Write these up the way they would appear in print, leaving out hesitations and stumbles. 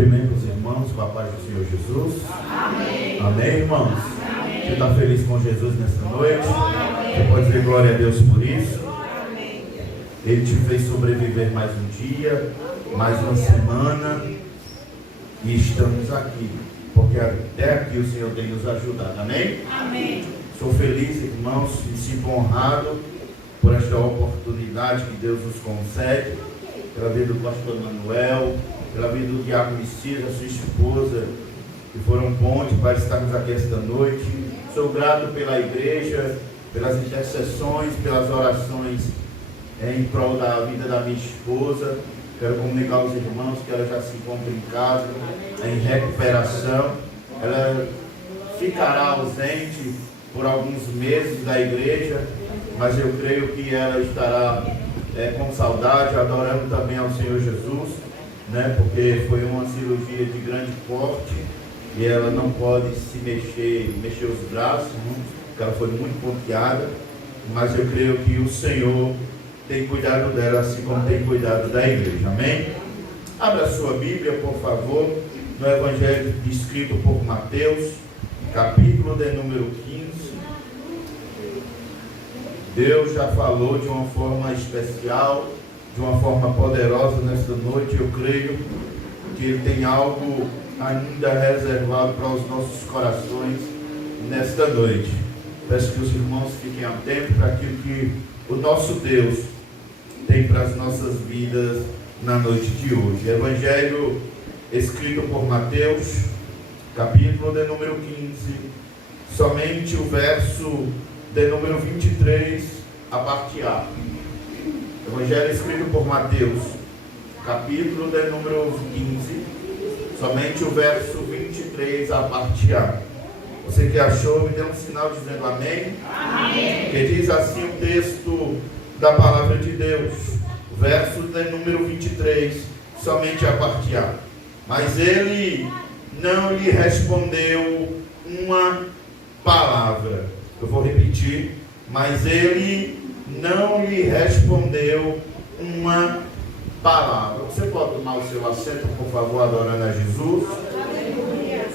Cumprimento os irmãos com a paz do Senhor Jesus. Amém. Amém, irmãos? Amém. Você está feliz com Jesus nesta noite? Você pode dizer glória a Deus por isso? Amém. Ele te fez sobreviver mais um dia, mais uma semana, e estamos aqui, porque até aqui o Senhor tem nos ajudado. Amém? Amém. Sou feliz, irmãos, e sinto honrado por esta oportunidade que Deus nos concede, pela vida do pastor Manuel, pela vida do diácono Messias, a sua esposa, que foram ponte para estarmos aqui esta noite. Sou grato pela igreja, pelas intercessões, pelas orações em prol da vida da minha esposa. Quero comunicar aos irmãos que ela já se encontra em casa, em recuperação. Ela ficará ausente por alguns meses da igreja, mas eu creio que ela estará com saudade, adorando também ao Senhor Jesus, né? Porque foi uma cirurgia de grande porte e ela não pode se mexer os braços, né? Porque ela foi muito ponteada, mas eu creio que o Senhor tem cuidado dela, assim como tem cuidado da igreja. Amém? Abra a sua Bíblia, por favor, no Evangelho escrito por Mateus, capítulo de número 15. Deus já falou de uma forma especial, de uma forma poderosa nesta noite. Eu creio que Ele tem algo ainda reservado para os nossos corações nesta noite. Peço que os irmãos fiquem atentos para aquilo que o nosso Deus tem para as nossas vidas na noite de hoje. Evangelho escrito por Mateus, capítulo de número 15, somente o verso de número 23, a parte A. Evangelho escrito por Mateus, capítulo de número 15, somente o verso 23, a parte A. Você que achou, me dê um sinal dizendo amém. Amém. Que diz assim o texto da palavra de Deus, verso de número 23, somente a parte A. Mas ele não lhe respondeu uma palavra. Eu vou repetir. Mas ele não lhe respondeu uma palavra. Você pode tomar o seu assento, por favor, adorando a Jesus? Aleluia.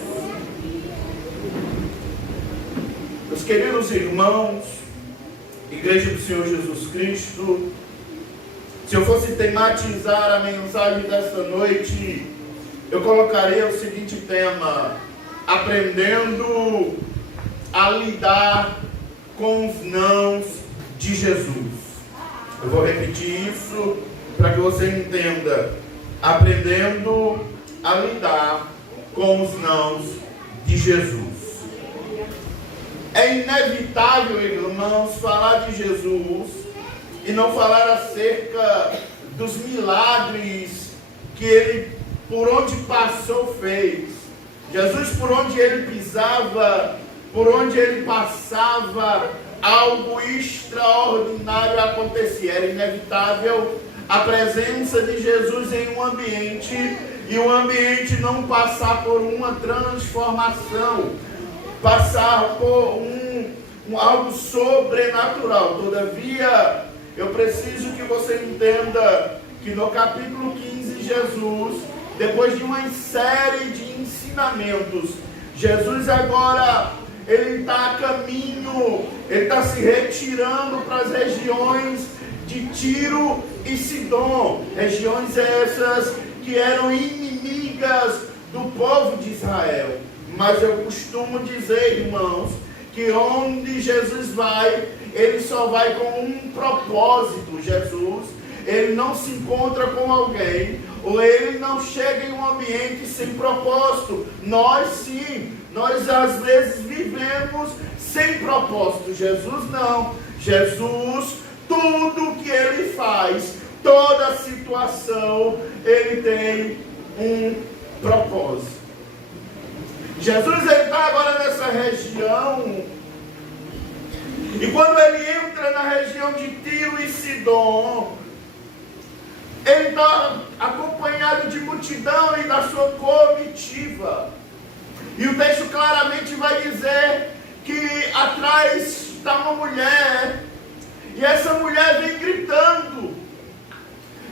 Meus queridos irmãos, Igreja do Senhor Jesus Cristo, se eu fosse tematizar a mensagem desta noite, eu colocaria o seguinte tema: aprendendo a lidar com os nãos de Jesus. Eu vou repetir isso para que você entenda. Aprendendo a lidar com os nãos de Jesus. É inevitável, irmãos, falar de Jesus e não falar acerca dos milagres que ele, por onde passou, fez. Jesus, por onde ele pisava, por onde ele passava, algo extraordinário acontecia. Era inevitável a presença de Jesus em um ambiente, e o ambiente não passar por uma transformação, passar por algo sobrenatural. Todavia, eu preciso que você entenda que no capítulo 15, Jesus, depois de uma série de ensinamentos, Jesus agora, ele está a caminho, ele está se retirando para as regiões de Tiro e Sidom, regiões essas que eram inimigas do povo de Israel. Mas eu costumo dizer, irmãos, que onde Jesus vai, ele só vai com um propósito. Jesus, ele não se encontra com alguém, ou ele não chega em um ambiente sem propósito. Nós sim, nós às vezes vivemos sem propósito. Jesus não. Jesus, tudo que ele faz, toda situação, ele tem um propósito. Jesus, ele está agora nessa região, e quando ele entra na região de Tiro e Sidom, ele está acompanhado de multidão e da sua comitiva. E o texto claramente vai dizer que atrás está uma mulher, e essa mulher vem gritando.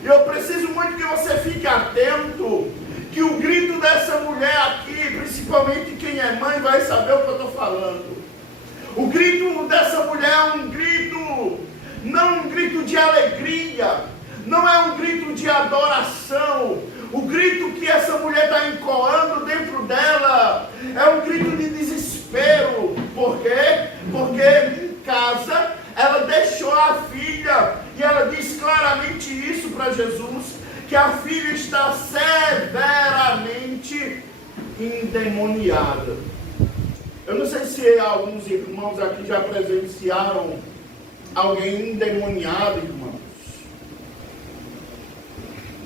E eu preciso muito que você fique atento, que o grito dessa mulher aqui, principalmente quem é mãe vai saber o que eu estou falando. O grito dessa mulher é um grito, não um grito de alegria, não é um grito de adoração. O grito que essa mulher está encoando dentro dela é um grito de desespero. Por quê? Porque em casa ela deixou a filha, e ela diz claramente isso para Jesus, que a filha está severamente endemoniada. Eu não sei se alguns irmãos aqui já presenciaram alguém endemoniado, irmãos.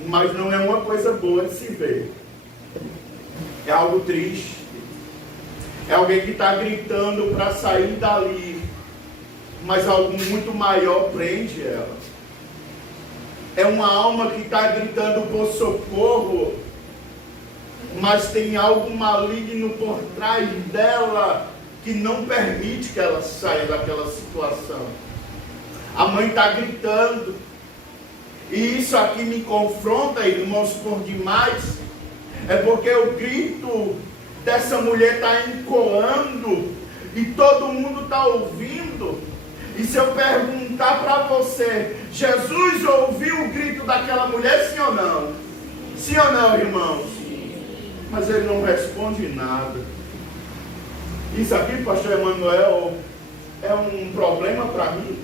Mas não é uma coisa boa de se ver. É algo triste. É alguém que está gritando para sair dali, mas algo muito maior prende ela. É uma alma que está gritando por socorro, mas tem algo maligno por trás dela que não permite que ela saia daquela situação. A mãe está gritando, e isso aqui me confronta, irmãos, por demais. É porque o grito dessa mulher está ecoando e todo mundo está ouvindo. E se eu perguntar para você, Jesus ouviu o grito daquela mulher, sim ou não? Sim ou não, irmãos? Mas ele não responde nada. Isso aqui, pastor Emanuel, é um problema para mim.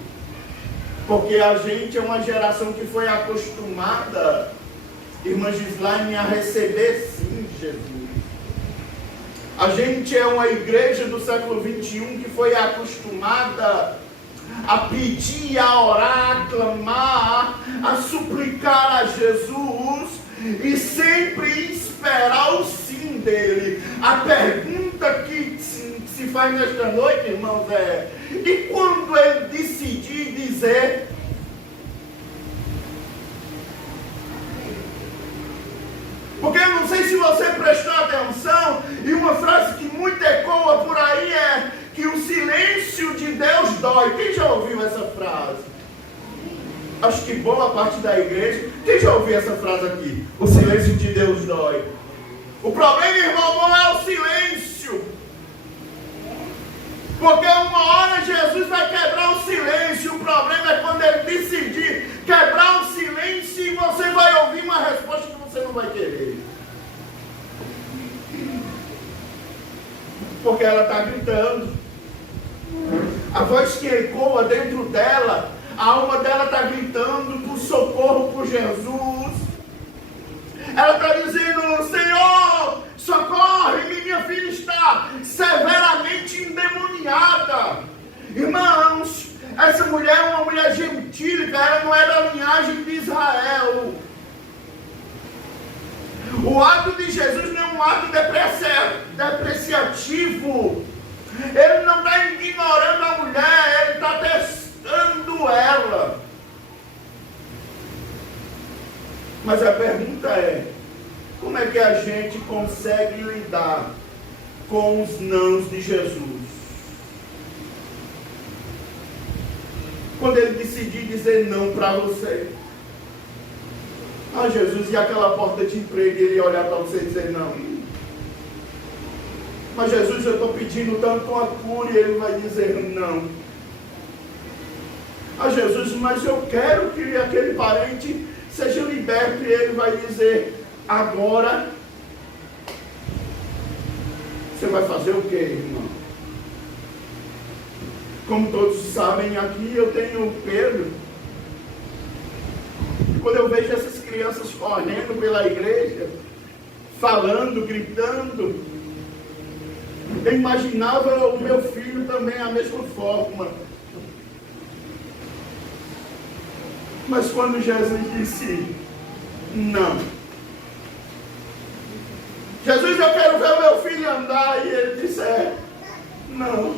Porque a gente é uma geração que foi acostumada, irmã Gislaine, a receber sim Jesus. A gente é uma igreja do século 21 que foi acostumada a pedir, a orar, a clamar, a suplicar a Jesus e sempre esperar o sim dele. A pergunta que se faz nesta noite, irmãos, é: e quando ele decidir dizer? Porque eu não sei se você prestou atenção, e uma frase que muito ecoa por aí é que o silêncio de Deus dói. Quem já ouviu essa frase? Acho que boa parte da igreja. Quem já ouviu essa frase aqui? O silêncio de Deus dói. O problema, irmão, não é o silêncio. Porque uma hora Jesus vai quebrar o silêncio. O problema é quando ele decidir quebrar o silêncio e você vai ouvir uma resposta que você não vai querer. Porque ela está gritando. A voz que ecoa dentro dela, a alma dela está gritando por socorro por Jesus. Ela está dizendo: Senhor, socorre-me, minha filha está severamente endemoniada. Irmãos, essa mulher é uma mulher gentílica, ela não é da linhagem de Israel. O ato de Jesus não é um ato depreciativo. Ele não está ignorando a mulher, ele está testando ela. Mas a pergunta é: como é que a gente consegue lidar com os nãos de Jesus? Quando ele decidir dizer não para você. Ah, Jesus, e aquela porta de emprego, ele olhar para você e dizer não. Mas Jesus, eu estou pedindo tanto uma cura, e ele vai dizer não. Ah, Jesus, mas eu quero que aquele parente seja liberto, e ele vai dizer agora. Você vai fazer o quê, irmão? Como todos sabem, aqui eu tenho o Pedro. E quando eu vejo essas crianças correndo pela igreja, falando, gritando, eu imaginava o meu filho também a mesma forma. Mas quando Jesus disse não, Jesus, eu quero ver o meu filho andar, e ele disse não.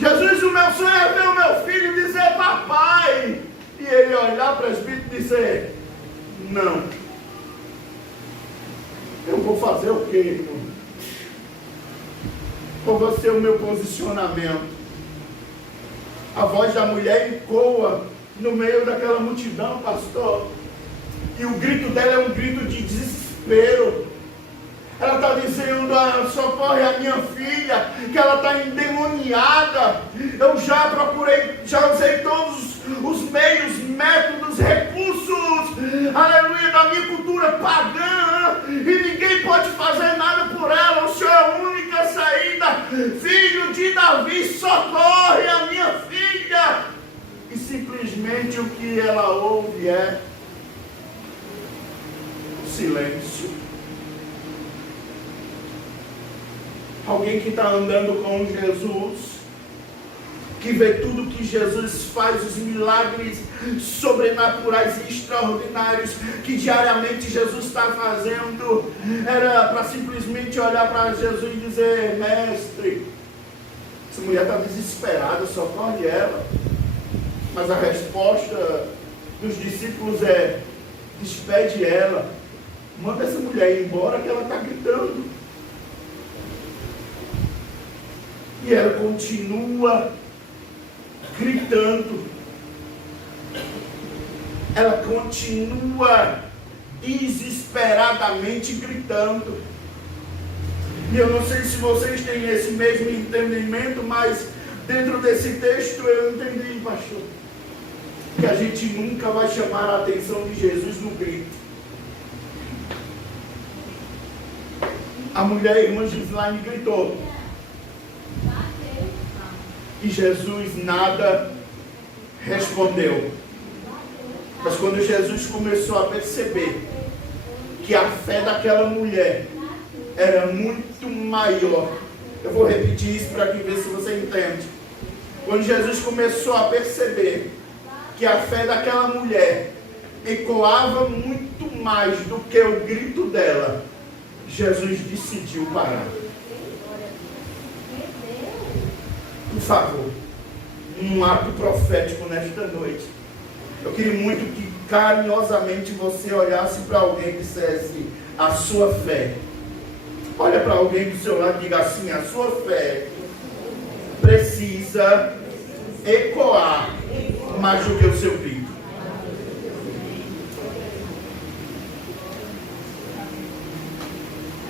Jesus, o meu sonho é ver o meu filho dizer papai, e ele olhar para as vidas e dizer não. Eu vou fazer o quê, irmão? Qual vai ser o meu posicionamento? A voz da mulher ecoa no meio daquela multidão, pastor. E o grito dela é um grito de desespero. Ela está dizendo: socorre a minha filha, que ela está endemoniada. Eu já procurei, já usei todos os meios, métodos, recursos, aleluia, da minha cultura pagã, e ninguém pode fazer nada por ela. O Senhor é a única saída. Filho de Davi, socorre a minha filha. E simplesmente o que ela ouve é silêncio. Alguém que está andando com Jesus, que vê tudo que Jesus faz, os milagres sobrenaturais e extraordinários que diariamente Jesus está fazendo, era para simplesmente olhar para Jesus e dizer: mestre, essa mulher está desesperada, socorre ela. Mas a resposta dos discípulos é: despede ela, manda essa mulher ir embora, que ela está gritando. E ela continua gritando. Ela continua desesperadamente gritando. E eu não sei se vocês têm esse mesmo entendimento, mas dentro desse texto eu entendi, pastor, que a gente nunca vai chamar a atenção de Jesus no grito. A mulher, irmã Gislaine, gritou. E Jesus nada respondeu. Mas quando Jesus começou a perceber que a fé daquela mulher era muito maior, eu vou repetir isso para que ver se você entende. Quando Jesus começou a perceber que a fé daquela mulher ecoava muito mais do que o grito dela, Jesus decidiu parar. Por favor, um ato profético nesta noite. Eu queria muito que carinhosamente você olhasse para alguém e dissesse: a sua fé. Olha para alguém do seu lado e diga assim: a sua fé precisa ecoar mais do que o seu grito.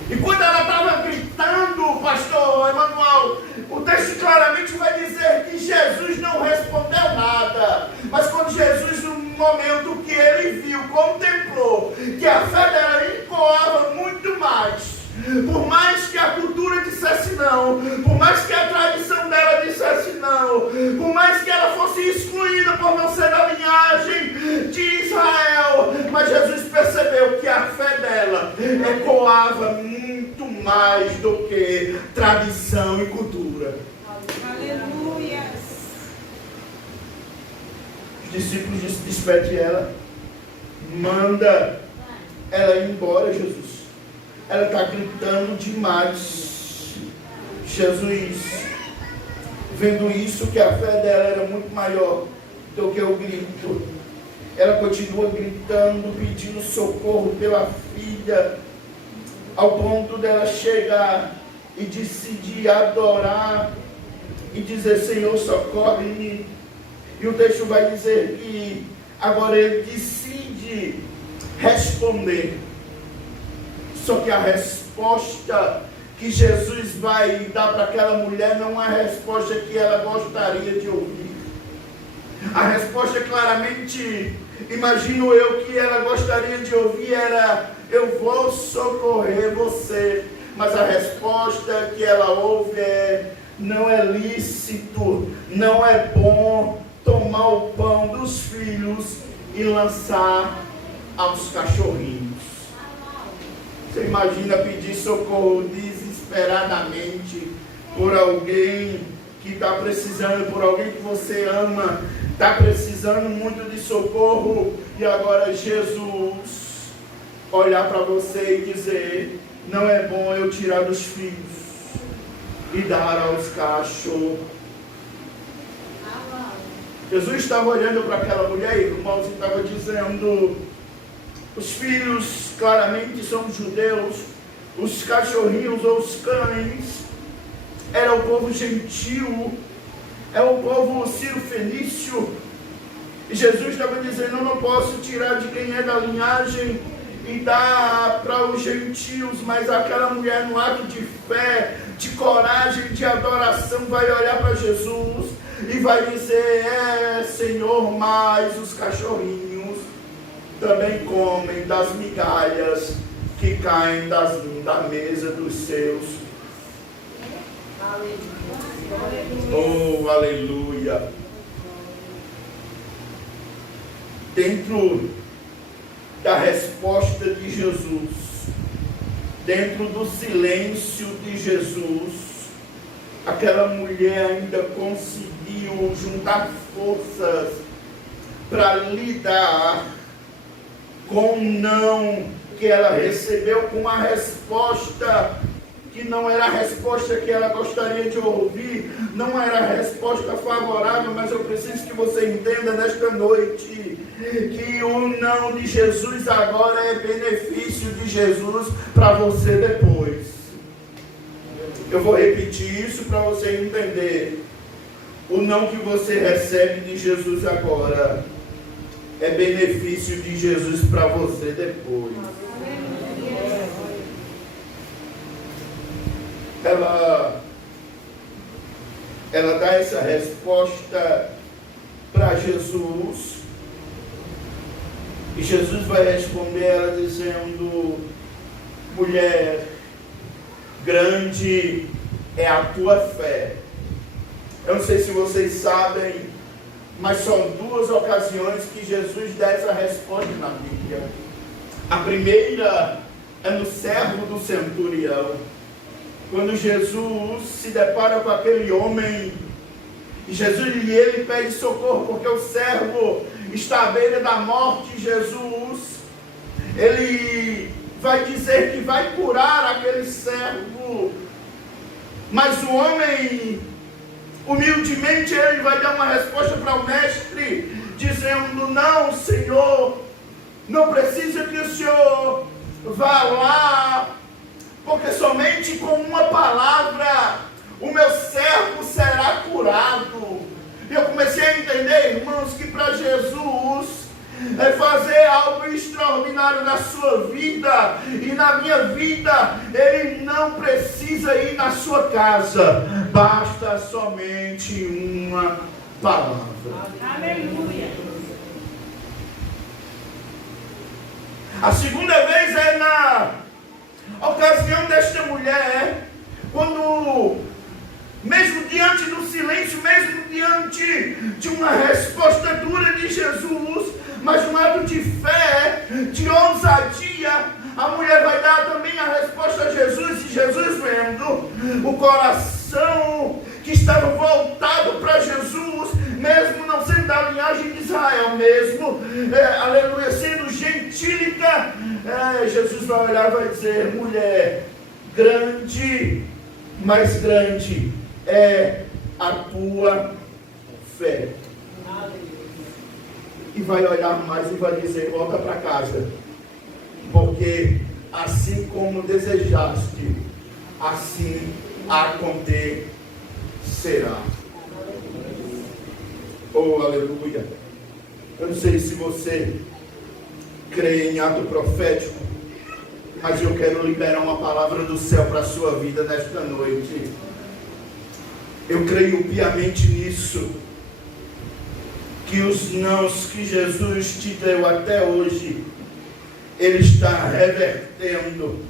E quando ela estava gritando, pastor Emanuel, o texto claramente vai dizer que Jesus não respondeu nada. Mas quando Jesus, no momento que ele viu, contemplou que a fé dela ecoava muito mais, por mais que a cultura dissesse não, por mais que a tradição dela dissesse não, por mais que ela fosse excluída por não ser da linhagem de Israel, mas Jesus percebeu que a fé dela ecoava muito mais do que tradição e cultura. Aleluia. Os discípulos disseram: despede ela, manda ela ir embora, Jesus. Ela está gritando demais. Jesus, vendo isso, que a fé dela era muito maior do que o grito, ela continua gritando, pedindo socorro pela filha, ao ponto dela chegar e decidir adorar e dizer: Senhor, socorre-me. E o texto vai dizer que agora ele decide responder. Só que a resposta que Jesus vai dar para aquela mulher não é a resposta que ela gostaria de ouvir. A resposta claramente, imagino eu, que ela gostaria de ouvir era: eu vou socorrer você. Mas a resposta que ela ouve é: não é lícito, não é bom tomar o pão dos filhos e lançar aos cachorrinhos. Você imagina pedir socorro desesperadamente por alguém que está precisando, por alguém que você ama, está precisando muito de socorro, e agora Jesus olhar para você e dizer: não é bom eu tirar dos filhos e dar aos cachorros. Jesus estava olhando para aquela mulher, irmãos, e estava dizendo: os filhos claramente são judeus, os cachorrinhos ou os cães era o povo gentil, é o povo cirofenício, E Jesus estava dizendo: eu não posso tirar de quem é da linhagem e dar para os gentios, mas aquela mulher, no ato de fé, de coragem, de adoração, vai olhar para Jesus e vai dizer: Senhor, mas os cachorrinhos também comem das migalhas que caem da mesa dos seus. Oh, aleluia! Dentro da resposta de Jesus, dentro do silêncio de Jesus, aquela mulher ainda conseguiu juntar forças para lidar com o não que ela recebeu, com uma resposta que não era a resposta que ela gostaria de ouvir, não era a resposta favorável, mas eu preciso que você entenda nesta noite que o não de Jesus agora é benefício de Jesus para você depois. Eu vou repetir isso para você entender. O não que você recebe de Jesus agora é benefício de Jesus para você depois. Ela dá essa resposta para Jesus, e Jesus vai responder ela dizendo: mulher, grande é a tua fé. Eu não sei se vocês sabem, mas são duas ocasiões que Jesus dá essa resposta na Bíblia. A primeira é no servo do centurião. Quando Jesus se depara com aquele homem, e ele pede socorro porque o servo está à beira da morte, Jesus, ele vai dizer que vai curar aquele servo, mas o homem, humildemente, ele vai dar uma resposta para o mestre, dizendo: não, Senhor, não precisa que o Senhor vá lá, porque somente com uma palavra o meu servo será curado. E eu comecei a entender, irmãos, que para Jesus fazer algo extraordinário na sua vida e na minha vida, Ele não precisa ir na sua casa, basta somente uma palavra. Aleluia. A segunda vez é na ocasião desta mulher, quando, mesmo diante do silêncio, mesmo diante de uma resposta dura de Jesus, mas um ato de fé, de ousadia, a mulher vai dar também a resposta a Jesus, e Jesus, vendo o coração que estava voltado para Jesus, mesmo não sendo da linhagem de Israel mesmo, aleluia, sendo gentílica, Jesus vai olhar e vai dizer: mulher, grande, mais grande é a tua fé. E vai olhar mais e vai dizer: volta para casa, porque assim como desejaste, assim acontecerá. Oh, aleluia. Eu não sei se você crê em ato profético, mas eu quero liberar uma palavra do céu para a sua vida nesta noite. Eu creio piamente nisso, que os nãos que Jesus te deu até hoje, Ele está revertendo,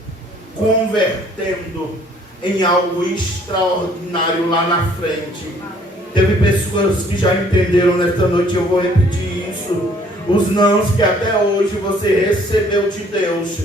convertendo em algo extraordinário lá na frente. Teve pessoas que já entenderam nesta noite, eu vou repetir isso. Os nãos que até hoje você recebeu de Deus,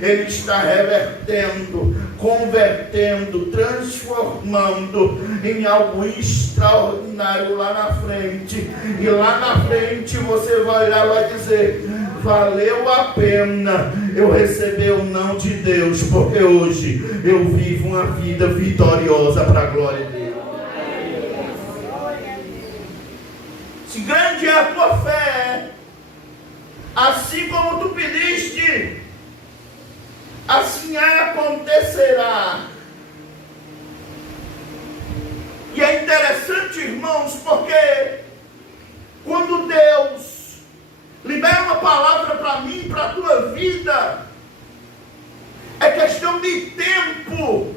Ele está revertendo, convertendo, transformando em algo extraordinário lá na frente. E lá na frente você vai olhar e vai dizer: valeu a pena eu receber o não de Deus, porque hoje eu vivo uma vida vitoriosa para a glória de Deus. Se grande é a tua fé, assim como tu pediste, assim acontecerá. E é interessante, irmãos, porque quando Deus uma palavra para mim, para a tua vida. É questão de tempo.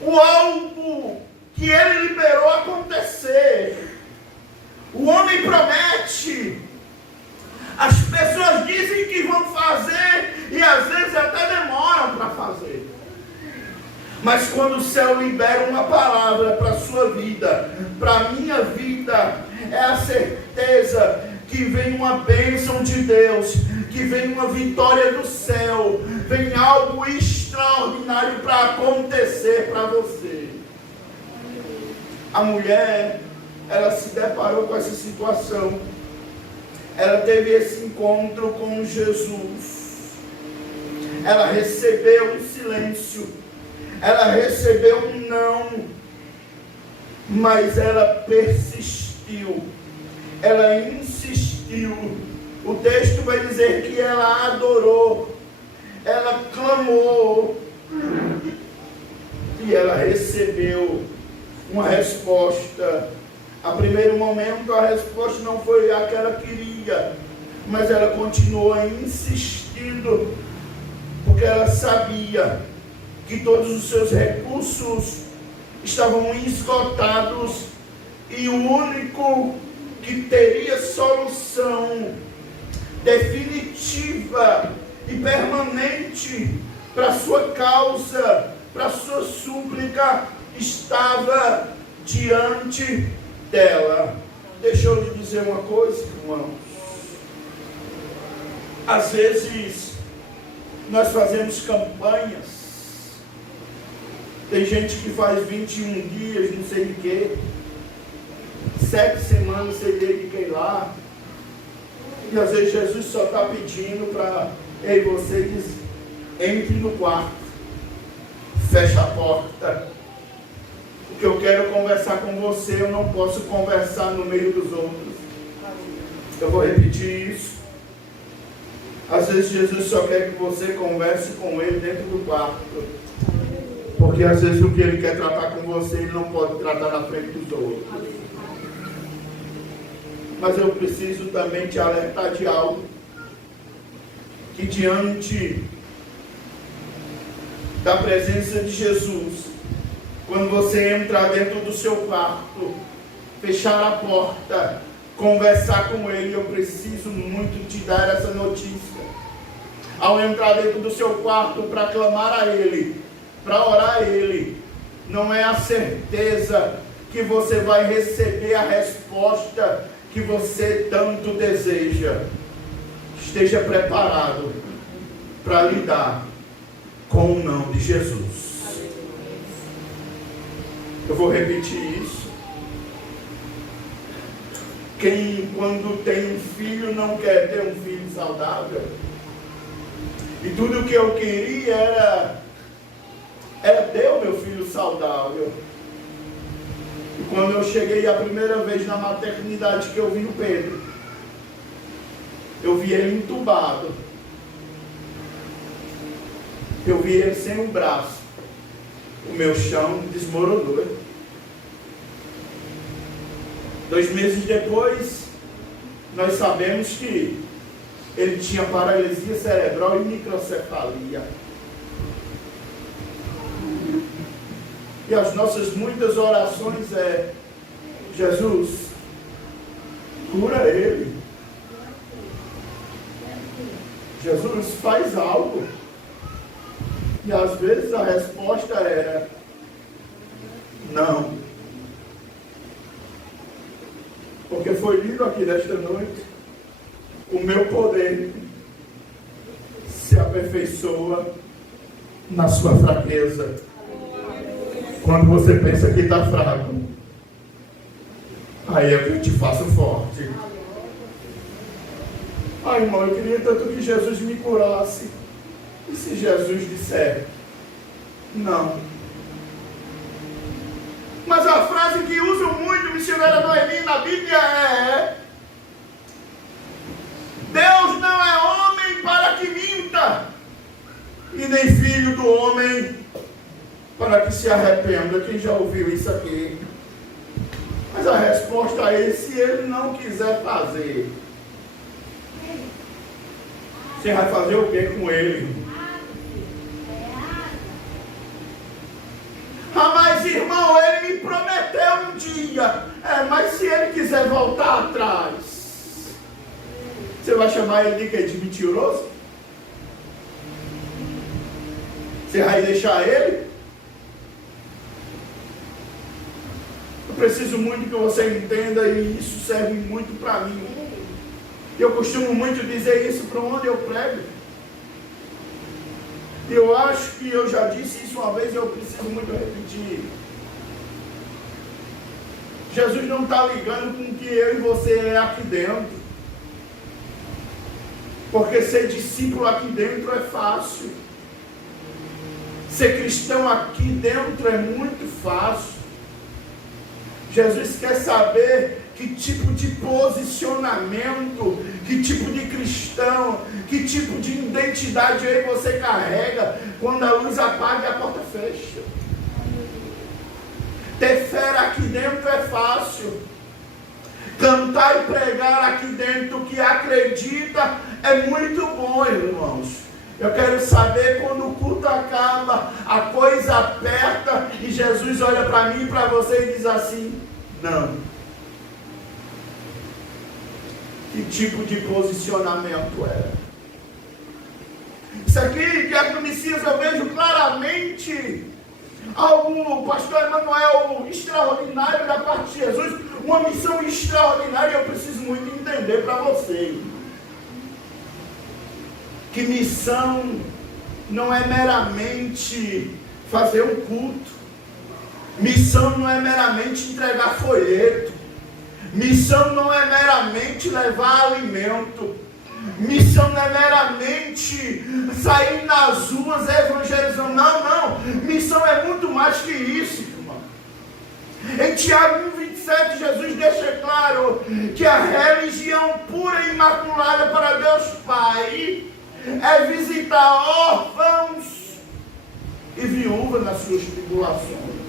O algo que ele liberou acontecer. O homem promete. As pessoas dizem que vão fazer e às vezes até demoram para fazer. Mas quando o céu libera uma palavra para a sua vida, para a minha vida, é a certeza que vem uma bênção de Deus, que vem uma vitória do céu, vem algo extraordinário para acontecer para você. A mulher, ela se deparou com essa situação. Ela teve esse encontro com Jesus. Ela recebeu um silêncio. Ela recebeu um não. Mas ela persistiu. Ela insistiu. O texto vai dizer que ela adorou. Ela clamou. E ela recebeu uma resposta. A primeiro momento a resposta não foi a que ela queria, mas ela continuou insistindo, porque ela sabia que todos os seus recursos estavam esgotados e o único que teria solução definitiva e permanente para a sua causa, para a sua súplica, estava diante dela. Deixa eu lhe dizer uma coisa, irmãos. Às vezes nós fazemos campanhas. Tem gente que faz 21 dias, não sei de quê, 7 semanas, sei de que lá. E às vezes Jesus só está pedindo para vocês entrem no quarto, fecha a porta. Porque eu quero conversar com você, eu não posso conversar no meio dos outros. Eu vou repetir isso. Às vezes Jesus só quer que você converse com ele dentro do quarto. Porque às vezes o que ele quer tratar com você, ele não pode tratar na frente dos outros. Mas eu preciso também te alertar de algo. Que diante da presença de Jesus, quando você entrar dentro do seu quarto, fechar a porta, conversar com ele, eu preciso muito te dar essa notícia. Ao entrar dentro do seu quarto para clamar a ele, para orar a ele, não é a certeza que você vai receber a resposta que você tanto deseja. Esteja preparado para lidar com o não de Jesus. Eu vou repetir isso. Quem, quando tem um filho, não quer ter um filho saudável. E tudo o que eu queria era ter o meu filho saudável. E quando eu cheguei a primeira vez na maternidade que eu vi o Pedro, eu vi ele entubado. Eu vi ele sem um braço. O meu chão desmoronou. 2 meses depois, nós sabemos que ele tinha paralisia cerebral e microcefalia. E as nossas muitas orações é: Jesus, cura ele. Jesus, faz algo. E às vezes a resposta era: não. Porque foi lido aqui nesta noite, o meu poder se aperfeiçoa na sua fraqueza. Quando você pensa que está fraco, aí é que eu te faço forte. Ai, irmão, eu queria tanto que Jesus me curasse. E se Jesus disser não? Mas a frase que usam muito, missionária Noemi, na Bíblia é: Deus não é homem para que minta, e nem filho do homem para que se arrependa. Quem já ouviu isso aqui? Mas a resposta é: se ele não quiser fazer, Você vai fazer o que com ele? Ah, mas irmão, ele me prometeu um dia. Mas se ele quiser voltar atrás, você vai chamar ele de quê? De mentiroso? Você vai deixar ele? Eu preciso muito que você entenda, e isso serve muito para mim. Eu costumo muito dizer isso para onde eu prego. E eu acho que eu já disse isso uma vez e eu preciso muito repetir. Jesus não está ligando com o que eu e você é aqui dentro. Porque ser discípulo aqui dentro é fácil. Ser cristão aqui dentro é muito fácil. Jesus quer saber que tipo de posicionamento, que tipo de cristão, que tipo de identidade aí você carrega quando a luz apaga e a porta fecha. Ter fé aqui dentro é fácil. Cantar e pregar aqui dentro que acredita é muito bom, irmãos. Eu quero saber quando o culto acaba, a coisa aperta e Jesus olha para mim e para você e diz assim: não. Que tipo de posicionamento é? Isso aqui, Diácono Messias, eu vejo claramente algo, pastor Emanuel, extraordinário da parte de Jesus, uma missão extraordinária. Eu preciso muito entender para você que missão não é meramente fazer um culto, missão não é meramente entregar folheto, missão não é meramente levar alimento, missão não é meramente sair nas ruas evangelizando. Não, missão é muito mais que isso, irmão. Em Tiago 1,27, Jesus deixa claro que a religião pura e imaculada para Deus Pai é visitar órfãos e viúvas nas suas tribulações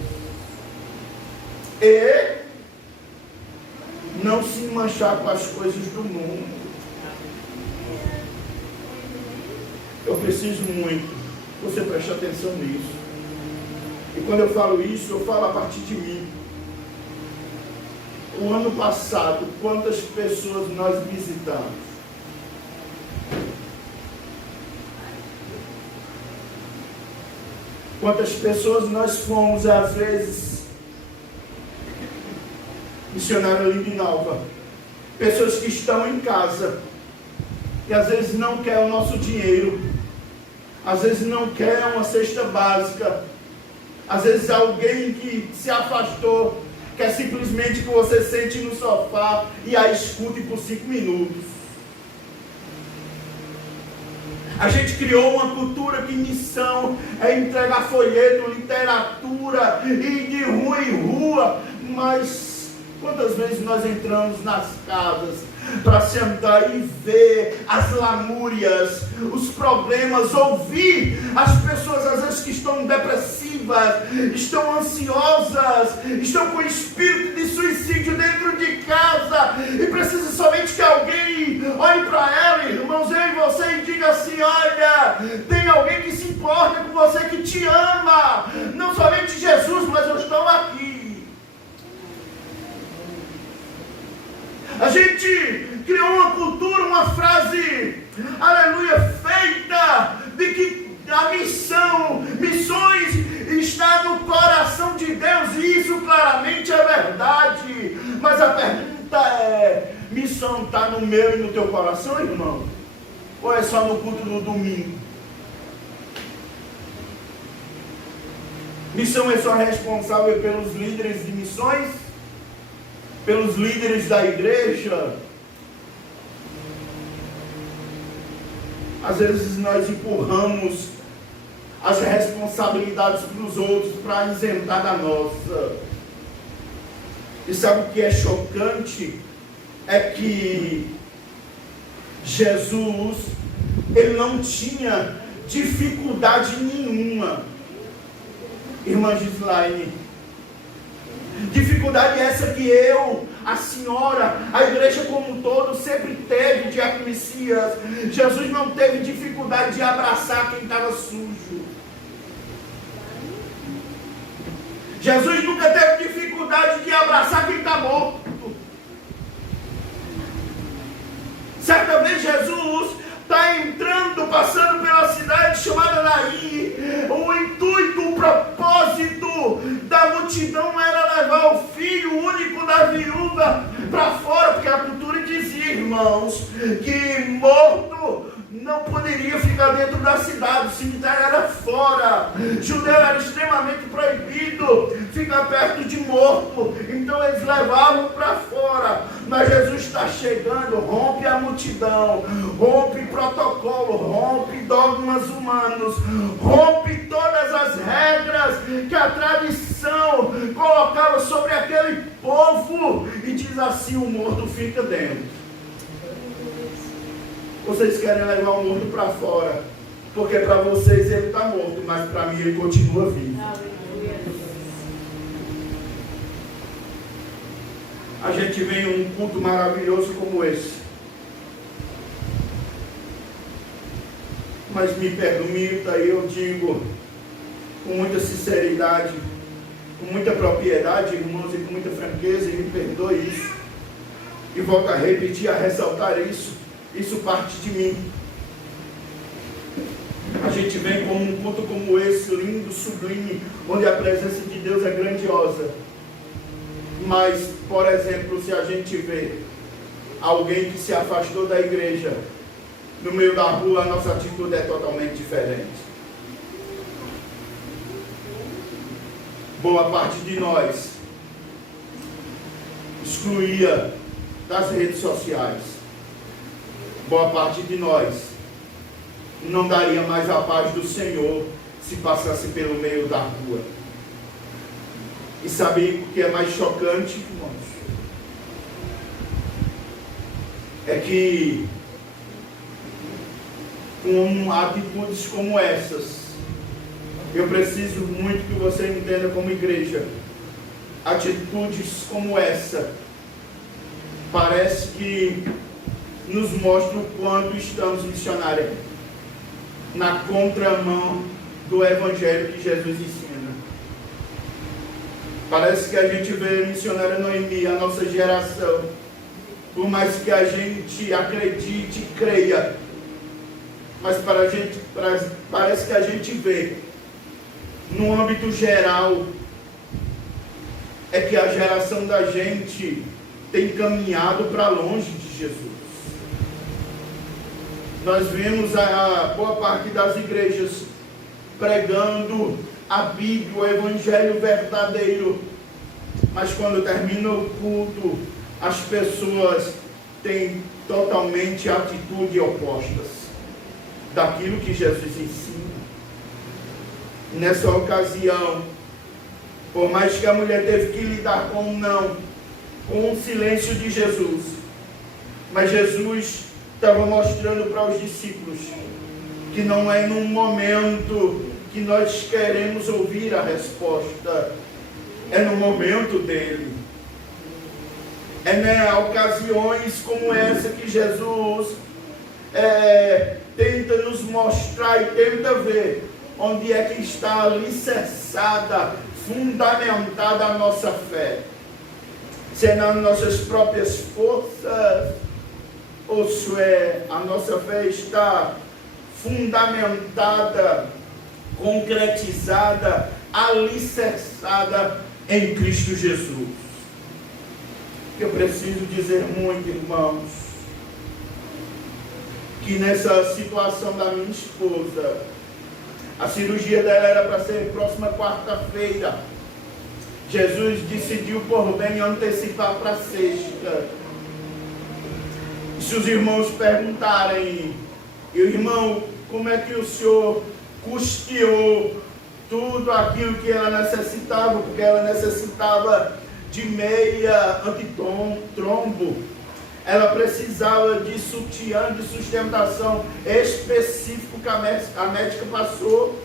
e não se manchar com as coisas do mundo. Eu preciso muito que você preste atenção nisso. E quando eu falo isso, eu falo a partir de mim. O ano passado, quantas pessoas nós visitamos? Quantas pessoas nós fomos, às vezes, missionário Limbinalva, pessoas que estão em casa, e às vezes não quer o nosso dinheiro, às vezes não quer uma cesta básica, às vezes alguém que se afastou, quer simplesmente que você sente no sofá e a escute por 5 minutos. A gente criou uma cultura que missão é entregar folheto, literatura, e de rua em rua, mas quantas vezes nós entramos nas casas para sentar e ver as lamúrias, os problemas, ouvir as pessoas às vezes que estão depressivas, estão ansiosas, estão com espírito de suicídio dentro de casa e precisa somente que alguém olhe para ela, irmãos, eu e você, e diga assim: olha, tem alguém que se importa com você, que te ama, não somente Jesus, mas eu estou aqui. A gente criou uma cultura, uma frase, aleluia, feita de que a missões está no coração de Deus, e isso claramente é verdade. Mas a pergunta é: missão está no meu e no teu coração, irmão? Ou é só no culto do domingo? Missão é só responsável pelos líderes de missões? Pelos líderes da igreja? Às vezes nós empurramos as responsabilidades para os outros para isentar da nossa. E sabe o que é chocante? É que Jesus, ele não tinha dificuldade nenhuma. Irmã Gislaine, dificuldade essa que eu, a senhora, a igreja como um todo sempre teve diaconicias. Jesus não teve dificuldade de abraçar quem estava sujo. Jesus nunca teve dificuldade de abraçar quem está morto. Certa vez Jesus está entrando, passando pela cidade chamada Naim. O intuito, o propósito da multidão era levar o filho único da viúva para fora, porque a cultura dizia, irmãos, que morto não poderia ficar dentro da cidade, o cemitério era fora. Judeu era extremamente proibido ficar perto de morto, então eles levavam para fora. Mas Jesus está chegando, rompe a multidão, rompe protocolo, rompe dogmas humanos, rompe todas as regras que a tradição colocava sobre aquele povo e diz assim: o morto fica dentro. Vocês querem levar o morto para fora, porque para vocês ele está morto, mas para mim ele continua vivo. A gente vem em um culto maravilhoso como esse, mas me permita, eu digo com muita sinceridade, com muita propriedade, irmãos, e com muita franqueza, e me perdoe isso, e volto a repetir, a ressaltar isso. Isso parte de mim. A gente vem com um culto como esse, lindo, sublime, onde a presença de Deus é grandiosa. Mas, por exemplo, se a gente vê alguém que se afastou da igreja, no meio da rua, a nossa atitude é totalmente diferente. Boa parte de nós excluía das redes sociais. Boa parte de nós não daria mais a paz do Senhor se passasse pelo meio da rua. E sabe o que é mais chocante, irmãos? É que com atitudes como essas, eu preciso muito que você entenda como igreja, atitudes como essa, parece que nos mostra o quanto estamos missionários na contramão do evangelho que Jesus ensina. Parece que a gente vê missionária Noemi, a nossa geração, por mais que a gente acredite e creia, mas parece que a gente vê no âmbito geral é que a geração da gente tem caminhado para longe de Jesus. Nós vemos a boa parte das igrejas pregando a Bíblia, o Evangelho verdadeiro, mas quando termina o culto, as pessoas têm totalmente atitudes opostas daquilo que Jesus ensina. Nessa ocasião, por mais que a mulher teve que lidar com um não, com o silêncio de Jesus, mas Jesus estava mostrando para os discípulos que não é num momento que nós queremos ouvir a resposta, é no momento dele. É em ocasiões como essa que Jesus tenta nos mostrar e tenta ver onde é que está alicerçada, fundamentada a nossa fé. Se é nas nossas próprias forças, ou se a nossa fé está fundamentada, concretizada, alicerçada em Cristo Jesus. Eu preciso dizer muito, irmãos, que nessa situação da minha esposa, a cirurgia dela era para ser próxima quarta-feira. Jesus decidiu por bem antecipar para sexta. Se os irmãos perguntarem, irmão, como é que o senhor custeou tudo aquilo que ela necessitava? Porque ela necessitava de meia antitrombo, ela precisava de sutiã de sustentação específico que a médica passou,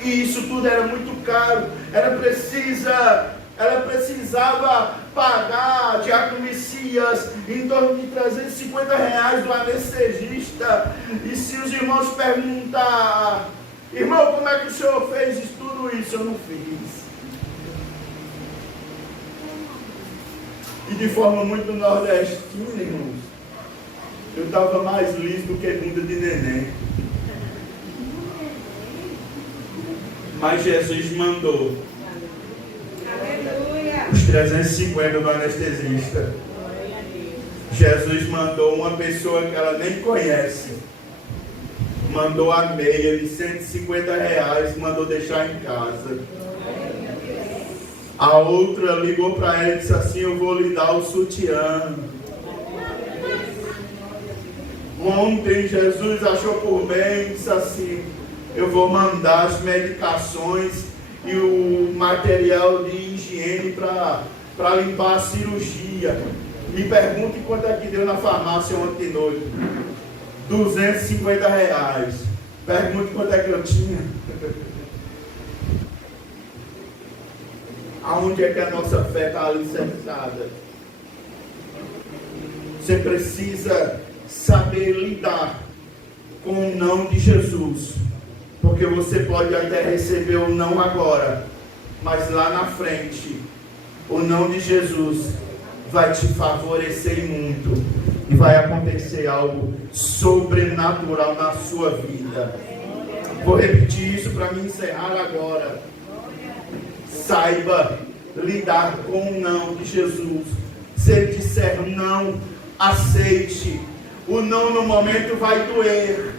e isso tudo era muito caro. Era precisa ela precisava pagar, Diácono Messias, em torno de R$350 do anestesista. E se os irmãos perguntar, irmão, como é que o senhor fez tudo isso? Eu não fiz. E de forma muito nordestina, irmãos, eu estava mais liso do que bunda de neném. Mas Jesus mandou os 350 do anestesista. Jesus mandou uma pessoa que ela nem conhece. Mandou a meia de R$150, mandou deixar em casa. A outra ligou para ela e disse assim: eu vou lhe dar o sutiã. Ontem Jesus achou por bem e disse assim: eu vou mandar as medicações e o material de higiene para limpar a cirurgia. Me pergunte quanto é que deu na farmácia ontem de noite. R$250. Pergunte quanto é que eu tinha. Aonde é que a nossa fé está alicerçada? Você precisa saber lidar com o não de Jesus. Porque você pode até receber o não agora, mas lá na frente, o não de Jesus vai te favorecer muito. E vai acontecer algo sobrenatural na sua vida. Vou repetir isso para me encerrar agora. Saiba lidar com o não de Jesus. Se ele disser não, aceite. O não no momento vai doer.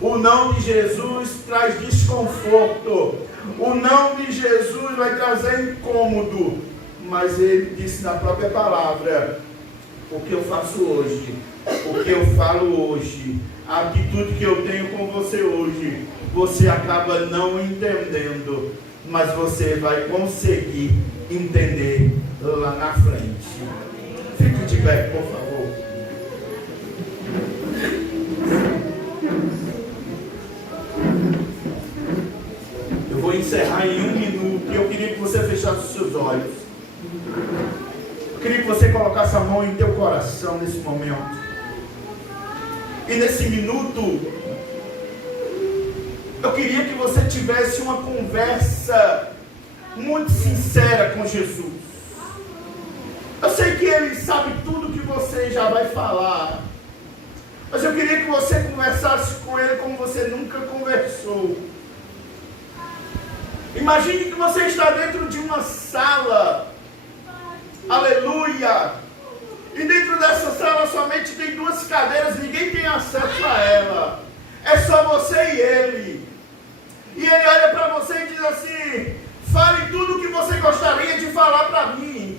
O não de Jesus traz desconforto. O não de Jesus vai trazer incômodo. Mas ele disse na própria palavra: o que eu faço hoje, o que eu falo hoje, a atitude que eu tenho com você hoje, você acaba não entendendo, mas você vai conseguir entender lá na frente. Fique de pé, por favor. Eu vou encerrar em 1 minuto e eu queria que você fechasse os seus olhos. Eu queria que você colocasse a mão em teu coração nesse momento. E nesse minuto, eu queria que você tivesse uma conversa muito sincera com Jesus. Eu sei que Ele sabe tudo que você já vai falar, mas eu queria que você conversasse com Ele como você nunca conversou. Imagine que você está dentro de uma sala, aleluia, e dentro dessa sala somente tem 2 cadeiras, ninguém tem acesso a ela, é só você e Ele. E Ele olha para você e diz assim: fale tudo o que você gostaria de falar para mim.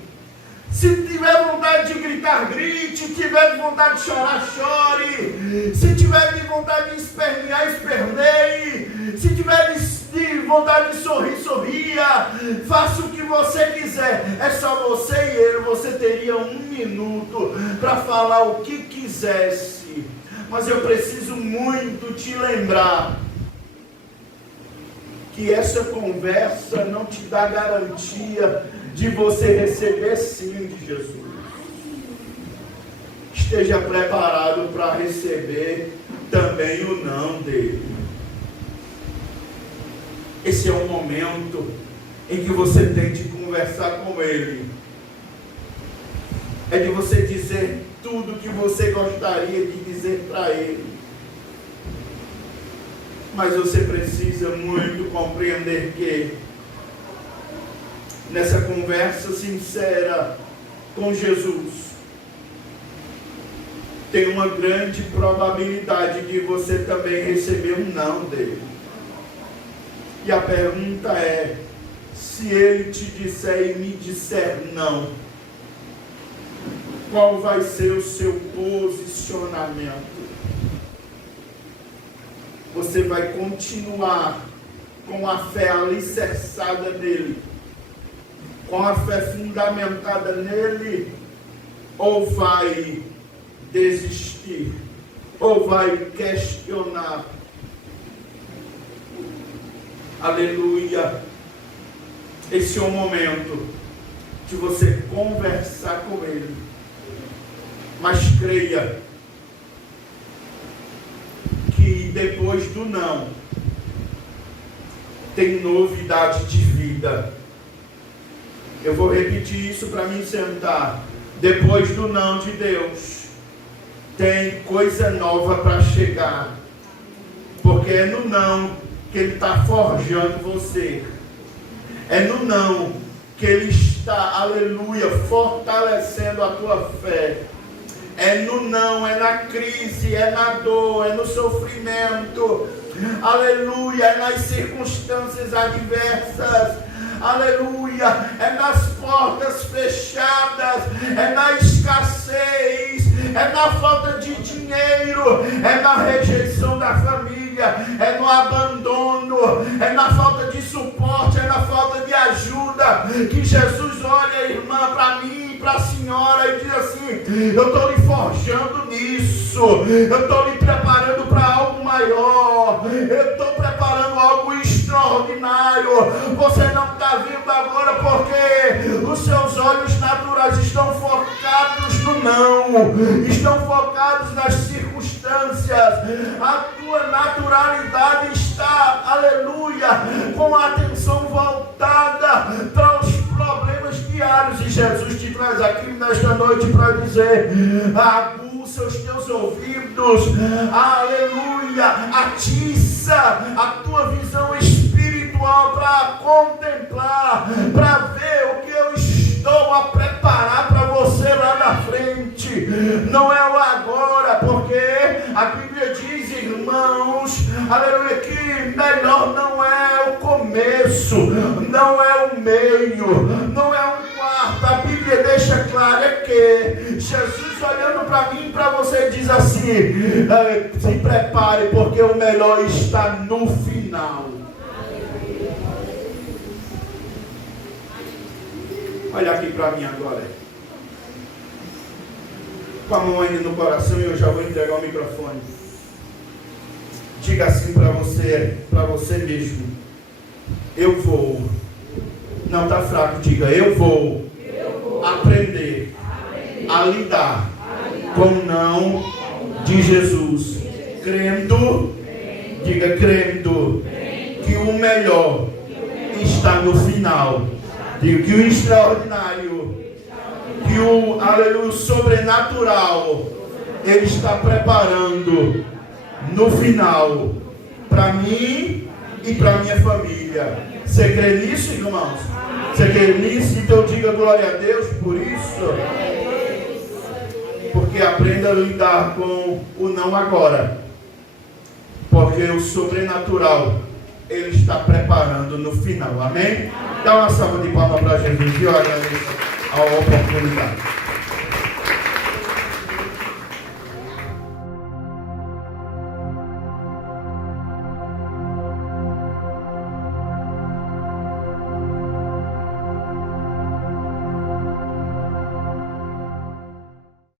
Se tiver vontade de gritar, grite. Se tiver vontade de chorar, chore. Se tiver de vontade de espernear, esperneie. Se tiver de vontade de sorrir, sorria. Faça o que você quiser. É só você e Ele. Você teria 1 minuto para falar o que quisesse. Mas eu preciso muito te lembrar que essa conversa não te dá garantia de você receber sim de Jesus. Esteja preparado para receber também o não dele. Esse é um momento em que você tem de conversar com Ele. É de você dizer tudo que você gostaria de dizer para Ele. Mas você precisa muito compreender que nessa conversa sincera com Jesus, tem uma grande probabilidade de você também receber um não dele. E a pergunta é: se ele te disser e me disser não, qual vai ser o seu posicionamento? Você vai continuar com a fé alicerçada nele, com a fé fundamentada nele, ou vai desistir, ou vai questionar? Aleluia! Esse é o momento de você conversar com Ele. Mas creia que depois do não, tem novidade de vida. Eu vou repetir isso para mim sentar. Depois do não de Deus, tem coisa nova para chegar. Porque é no não que Ele está forjando você. É no não que Ele está, aleluia, fortalecendo a tua fé. É no não, é na crise, é na dor, é no sofrimento, aleluia, é nas circunstâncias adversas, aleluia, é nas portas fechadas, é na escassez, é na falta de dinheiro, é na rejeição da família, é no abandono, é na falta de suporte, é na falta de ajuda, que Jesus olha, irmã, para mim, para a senhora e diz assim: eu estou lhe forjando nisso, eu estou lhe preparando para algo maior, eu estou preparando algo extraordinário. Você não está vendo agora porque os seus olhos naturais estão focados no não, estão focados nas circunstâncias. A tua naturalidade está, aleluia, com a atenção voltada para os problemas diários, e Jesus te traz aqui nesta noite para dizer: aguça os teus ouvidos, aleluia, atiça a tua visão espiritual para contemplar, para ver o que eu estou a preparar para você lá na frente. Não é o agora, porque a Bíblia diz, irmãos, aleluia, que melhor não é o começo, não é o meio, não é um quarto. A Bíblia deixa claro que Jesus, olhando para mim e para você, diz assim: se prepare, porque o melhor está no final. Olha aqui para mim agora, com a mão ainda no coração, e eu já vou entregar o microfone. Diga assim para você mesmo: eu vou. Não está fraco, diga: eu vou aprender a lidar com o não de Jesus, crendo, diga, crendo que o melhor está no final. Diga que o extraordinário, que o, aleluia, sobrenatural, Ele está preparando no final, para mim e para minha família. Você crê nisso, irmãos? Você crê nisso? Então diga glória a Deus por isso. Porque aprenda a lidar com o não agora, porque o sobrenatural Ele está preparando no final. Amém? Dá uma salva de palmas para Jesus e eu agradeço a oportunidade.